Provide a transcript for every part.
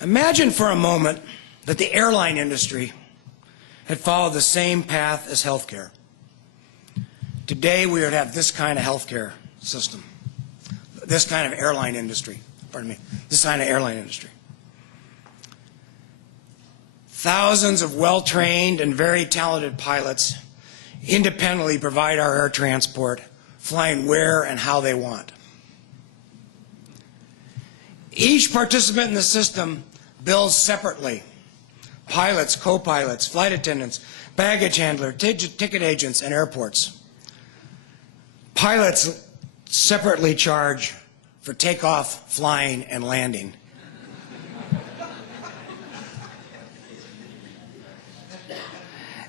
Imagine for a moment that the airline industry had followed the same path as healthcare. Today we would have this kind of healthcare system, this kind of airline industry, this kind of airline industry. Thousands of well-trained and very talented pilots independently provide our air transport, flying where and how they want. Each participant in the system bills separately. Pilots, co-pilots, flight attendants, baggage handler, ticket agents, and airports. Pilots separately charge for takeoff, flying, and landing.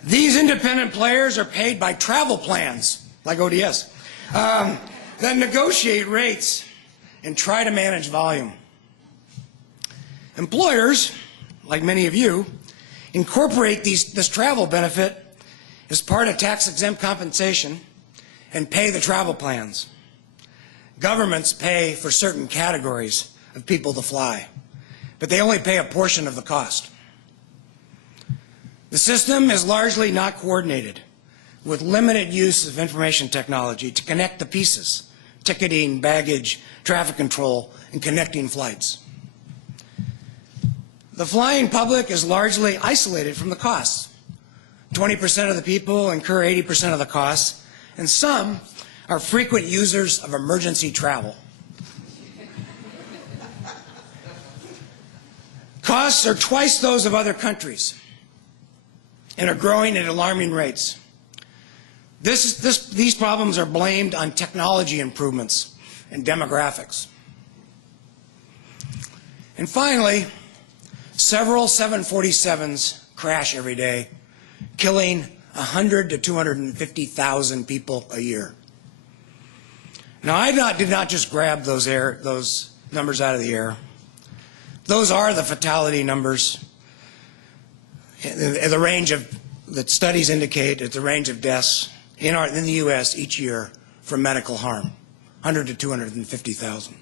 These independent players are paid by travel plans, like ODS, that negotiate rates and try to manage volume. Employers, like many of you, incorporate this travel benefit as part of tax-exempt compensation and pay the travel plans. Governments pay for certain categories of people to fly, but they only pay a portion of the cost. The system is largely not coordinated, with limited use of information technology to connect the pieces: ticketing, baggage, traffic control, and connecting flights. The flying public is largely isolated from the costs. 20% of the people incur 80% of the costs, and some are frequent users of emergency travel. Costs are twice those of other countries and are growing at alarming rates. These problems are blamed on technology improvements and demographics. And finally, several 747s crash every day, killing 100 to 250,000 people a year. Now, I did not just grab those numbers out of the air. Those are the fatality numbers, the range of that studies indicate at the range of deaths in the U.S. each year from medical harm, 100 to 250,000.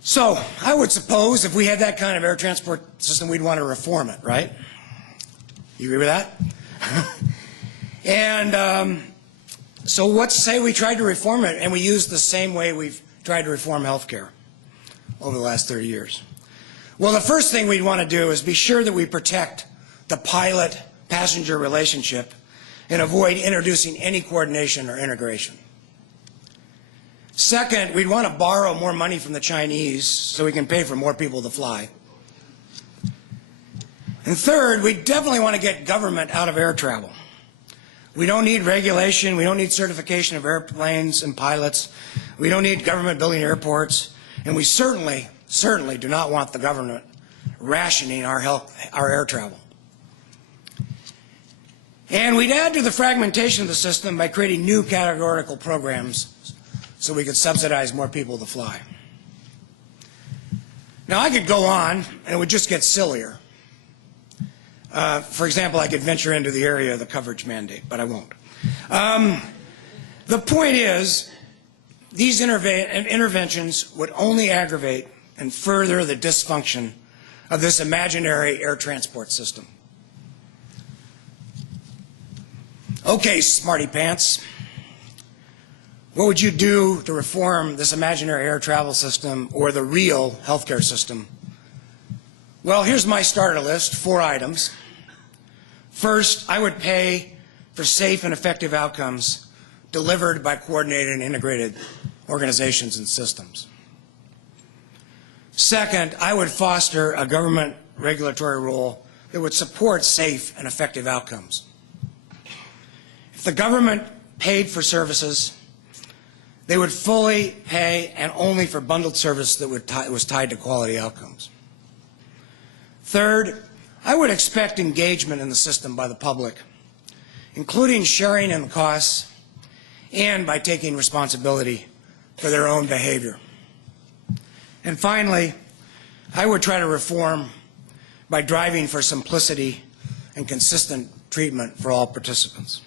So I would suppose if we had that kind of air transport system, we'd want to reform it, right? You agree with that? And so let's say we tried to reform it and we used the same way we've tried to reform healthcare over the last 30 years. Well, the first thing we'd want to do is be sure that we protect the pilot-passenger relationship and avoid introducing any coordination or integration. Second, we'd want to borrow more money from the Chinese so we can pay for more people to fly. And third, we definitely want to get government out of air travel. We don't need regulation. We don't need certification of airplanes and pilots. We don't need government building airports. And we certainly do not want the government rationing our air travel. And we'd add to the fragmentation of the system by creating new categorical programs so we could subsidize more people to fly. Now, I could go on, and it would just get sillier. For example, I could venture into the area of the coverage mandate, but I won't. The point is, these interventions would only aggravate and further the dysfunction of this imaginary air transport system. Okay, smarty pants. What would you do to reform this imaginary air travel system or the real healthcare system? Well, here's my starter list, 4 items. First, I would pay for safe and effective outcomes delivered by coordinated and integrated organizations and systems. Second, I would foster a government regulatory role that would support safe and effective outcomes. If the government paid for services, they would fully pay and only for bundled service that was tied to quality outcomes. Third, I would expect engagement in the system by the public, including sharing in the costs and by taking responsibility for their own behavior. And finally, I would try to reform by driving for simplicity and consistent treatment for all participants.